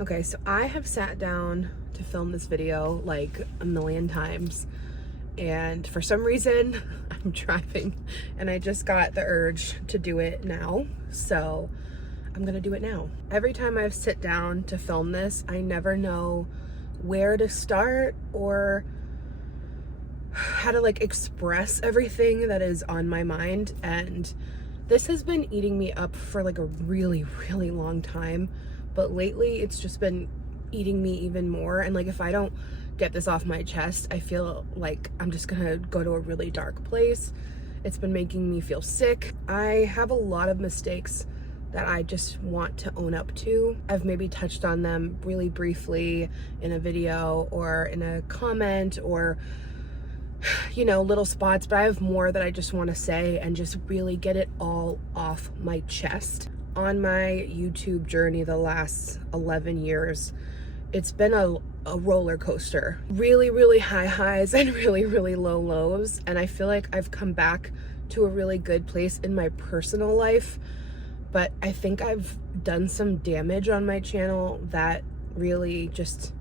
Okay, so I have sat down to film this video like a million times, and for some reason I'm driving and I just got the urge to do it now, so I'm gonna do it now. Every time I sit down to film this, I never know where to start or how to like express everything that is on my mind, and this has been eating me up for like a really long time, but lately it's just been eating me even more. And like, if I don't get this off my chest, I feel like I'm just gonna go to a really dark place. It's been making me feel sick. I have a lot of mistakes that I just want to own up to. I've maybe touched on them really briefly in a video or in a comment or, you know, little spots, but I have more that I just want to say and just really get it all off my chest. On my YouTube journey the last 11 years, it's been a roller coaster. Really high highs and really low lows, and I feel like I've come back to a really good place in my personal life, but I think I've done some damage on my channel that really just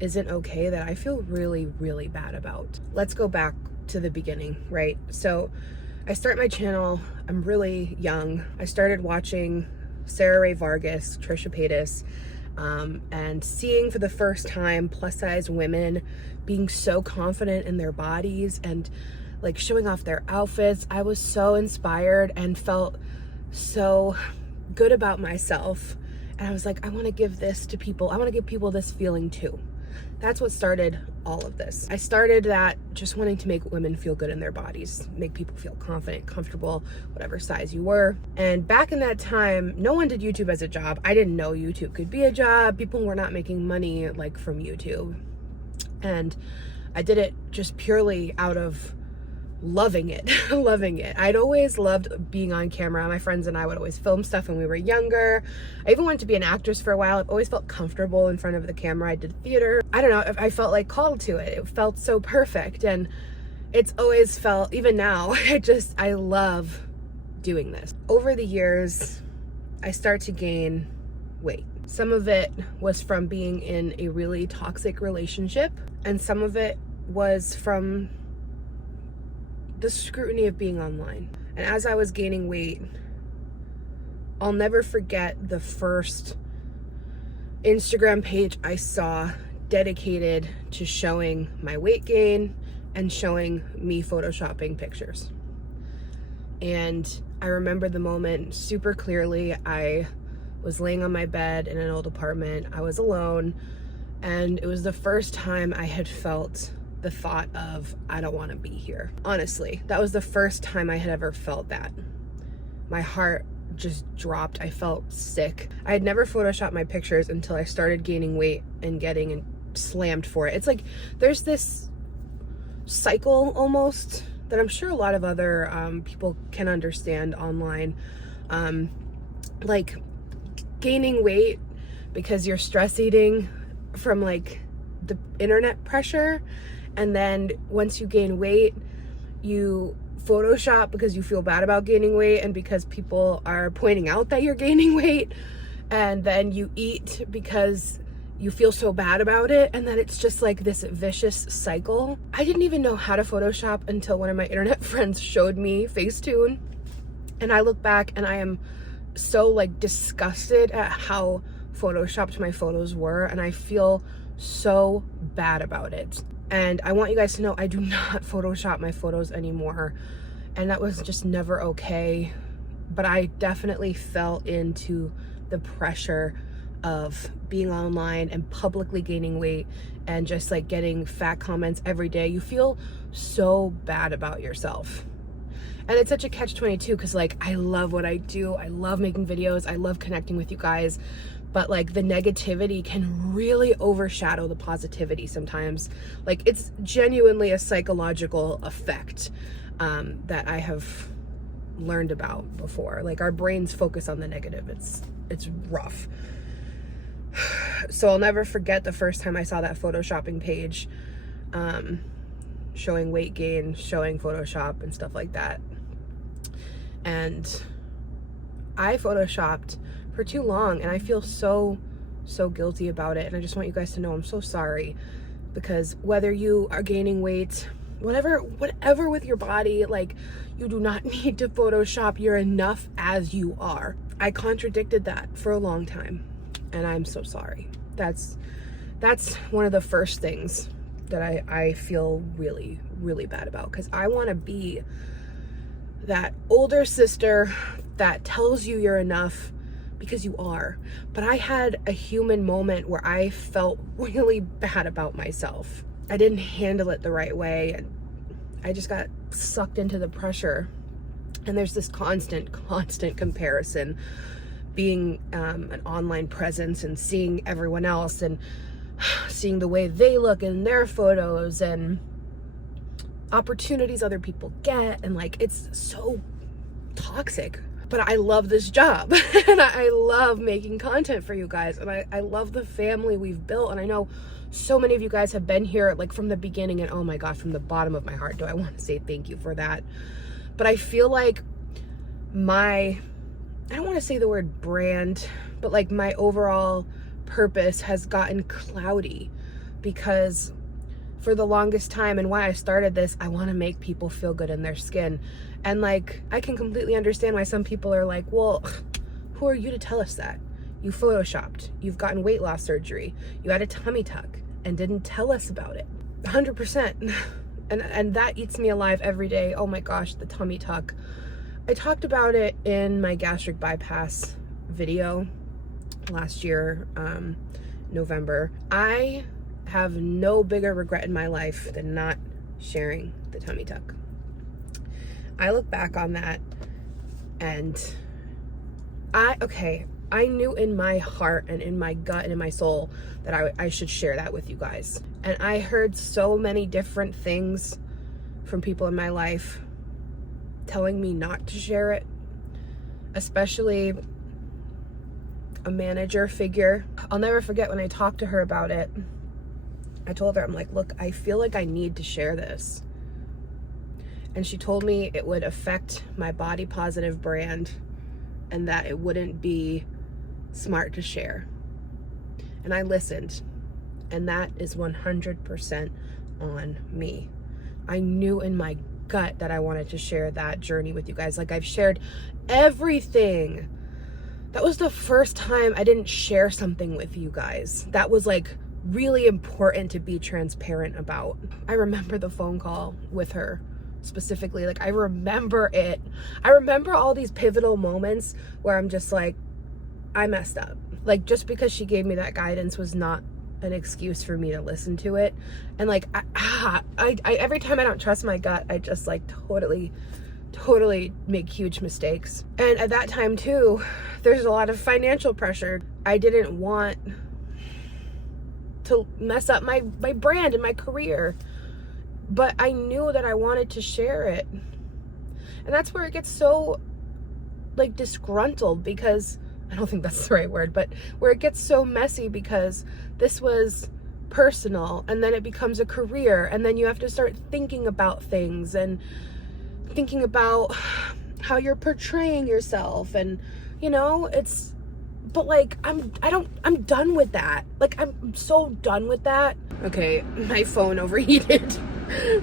isn't okay, that I feel really bad about. Let's go back to the beginning, right? So I start my channel, I'm really young. I started watching Sarah Ray Vargas, Trisha Paytas, and seeing for the first time plus size women being so confident in their bodies and like showing off their outfits. I was so inspired and felt so good about myself, and I was like, I want to give this to people. I want to give people this feeling too. That's what started all of this. I started that just wanting to make women feel good in their bodies, make people feel confident, comfortable, whatever size you were. And back in that time, no one did YouTube as a job. I didn't know YouTube could be a job. People were not making money like from YouTube. And I did it just purely out of loving it. Loving it. I'd always loved being on camera. My friends and I would always film stuff when we were younger. I even wanted to be an actress for a while. I've always felt comfortable in front of the camera. I did theater. I don't know, I felt like called to it. It felt so perfect, and it's always felt, even now, I love doing this. Over the years, I start to gain weight. Some of it was from being in a really toxic relationship, and some of it was from the scrutiny of being online. And as I was gaining weight, I'll never forget the first Instagram page I saw dedicated to showing my weight gain and showing me photoshopping pictures. And I remember the moment super clearly. I was laying on my bed in an old apartment. I was alone, and it was the first time I had felt the thought of, I don't want to be here. Honestly, that was the first time I had ever felt that. My heart just dropped. I felt sick. I had never photoshopped my pictures until I started gaining weight and getting slammed for it. It's like there's this cycle almost that I'm sure a lot of other people can understand online. Like gaining weight because you're stress eating from like the internet pressure, and then once you gain weight, you Photoshop because you feel bad about gaining weight and because people are pointing out that you're gaining weight, and then you eat because you feel so bad about it, and then it's just like this vicious cycle. I didn't even know how to Photoshop until one of my internet friends showed me Facetune, and I look back and I am so like disgusted at how photoshopped my photos were, and I feel so bad about it. And I want you guys to know I do not Photoshop my photos anymore, and that was just never okay. But I definitely fell into the pressure of being online and publicly gaining weight and just like getting fat comments every day. You feel so bad about yourself. And it's such a catch-22 because like I love what I do. I love making videos. I love connecting with you guys. But like the negativity can really overshadow the positivity sometimes. Like it's genuinely a psychological effect that I have learned about before. Like our brains focus on the negative. It's rough. So I'll never forget the first time I saw that photoshopping page, showing weight gain, showing Photoshop and stuff like that. And I photoshopped for too long, and I feel so so guilty about it. And I just want you guys to know I'm so sorry, because whether you are gaining weight, whatever with your body, like, you do not need to Photoshop. You're enough as you are. I contradicted that for a long time, and I'm so sorry. That's one of the first things that I feel really, really bad about, because I want to be that older sister that tells you you're enough, because you are. But I had a human moment where I felt really bad about myself. I didn't handle it the right way, and I just got sucked into the pressure. And there's this constant comparison, being an online presence and seeing everyone else and seeing the way they look in their photos and opportunities other people get, and like, it's so toxic. But I love this job and I love making content for you guys, and I love the family we've built. And I know so many of you guys have been here like from the beginning, and oh my God, from the bottom of my heart do I want to say thank you for that. But I feel like I don't want to say the word brand, but like my overall purpose has gotten cloudy, because for the longest time, and why I started this, I want to make people feel good in their skin. And like, I can completely understand why some people are like, well, who are you to tell us that? You Photoshopped, you've gotten weight loss surgery, you had a tummy tuck and didn't tell us about it. 100%. And that eats me alive every day. Oh my gosh, the tummy tuck. I talked about it in my gastric bypass video last year, November. I have no bigger regret in my life than not sharing the tummy tuck. I look back on that, and I knew in my heart and in my gut and in my soul that I should share that with you guys. And I heard so many different things from people in my life telling me not to share it, especially a manager figure. I'll never forget when I talked to her about it. I told her, I'm like, look, I feel like I need to share this. And she told me it would affect my body positive brand and that it wouldn't be smart to share. And I listened, and that is 100% on me. I knew in my gut that I wanted to share that journey with you guys. Like, I've shared everything. That was the first time I didn't share something with you guys that was like really important to be transparent about. I remember the phone call with her specifically. Like, I remember it. I remember all these pivotal moments where I'm just like, I messed up. Like, just because she gave me that guidance was not an excuse for me to listen to it. And like, I every time I don't trust my gut, I just like totally make huge mistakes. And at that time too, there's a lot of financial pressure. I didn't want to mess up my brand and my career, but I knew that I wanted to share it. And that's where it gets so like disgruntled, because I don't think that's the right word, but where it gets so messy, because this was personal and then it becomes a career, and then you have to start thinking about things and thinking about how you're portraying yourself, and you know, but like, I'm done with that. Like, I'm so done with that. Okay, my phone overheated.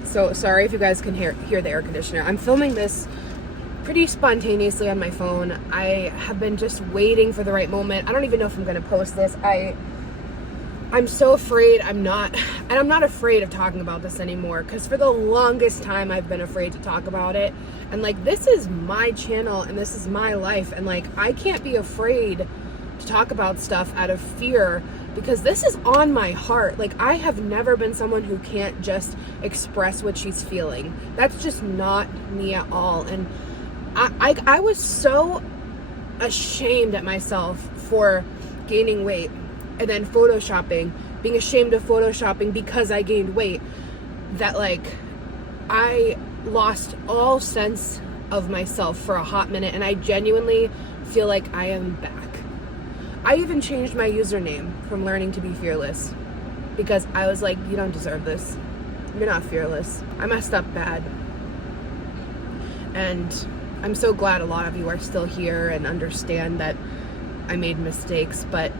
So sorry if you guys can hear the air conditioner. I'm filming this pretty spontaneously on my phone. I have been just waiting for the right moment. I don't even know if I'm gonna post this. I'm so afraid. I'm not afraid of talking about this anymore, because for the longest time I've been afraid to talk about it. And like, this is my channel and this is my life, and like, I can't be afraid to talk about stuff out of fear, because this is on my heart. Like, I have never been someone who can't just express what she's feeling. That's just not me at all. And I was so ashamed at myself for gaining weight and then photoshopping, being ashamed of photoshopping because I gained weight, that like, I lost all sense of myself for a hot minute, and I genuinely feel like I am back. I even changed my username from Learning to Be Fearless, because I was like, you don't deserve this. You're not fearless. I messed up bad. And I'm so glad a lot of you are still here and understand that I made mistakes, but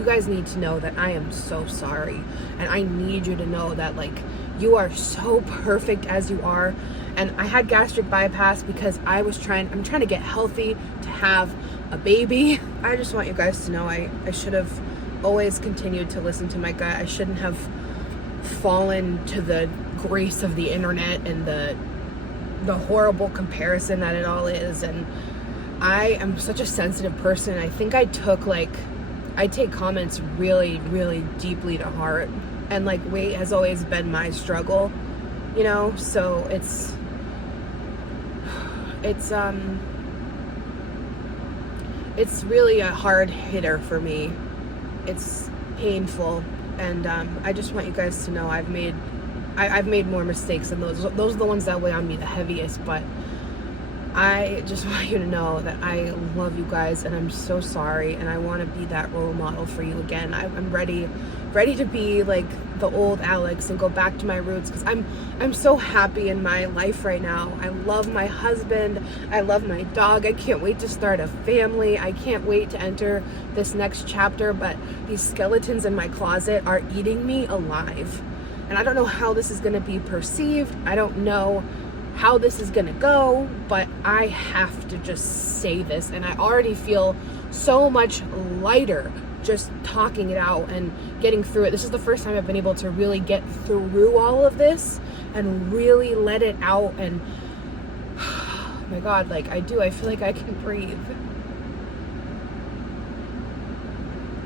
you guys need to know that I am so sorry. And I need you to know that, like, you are so perfect as you are. And I had gastric bypass because I'm trying to get healthy to have a baby. I just want you guys to know I should have always continued to listen to my gut. I shouldn't have fallen to the grace of the internet and the horrible comparison that it all is. And I am such a sensitive person. I think I take comments really, really deeply to heart. And like, weight has always been my struggle, you know? So it's really a hard hitter for me. It's painful. And I just want you guys to know I've made more mistakes than those. Those are the ones that weigh on me the heaviest, but I just want you to know that I love you guys and I'm so sorry, and I want to be that role model for you again. I'm ready to be like the old Alex and go back to my roots, because I'm so happy in my life right now. I love my husband. I love my dog. I can't wait to start a family. I can't wait to enter this next chapter, but these skeletons in my closet are eating me alive. And I don't know how this is going to be perceived. I don't know how this is gonna go, but I have to just say this, and I already feel so much lighter just talking it out and getting through it. This is the first time I've been able to really get through all of this and really let it out. And oh my God, like I feel like I can breathe.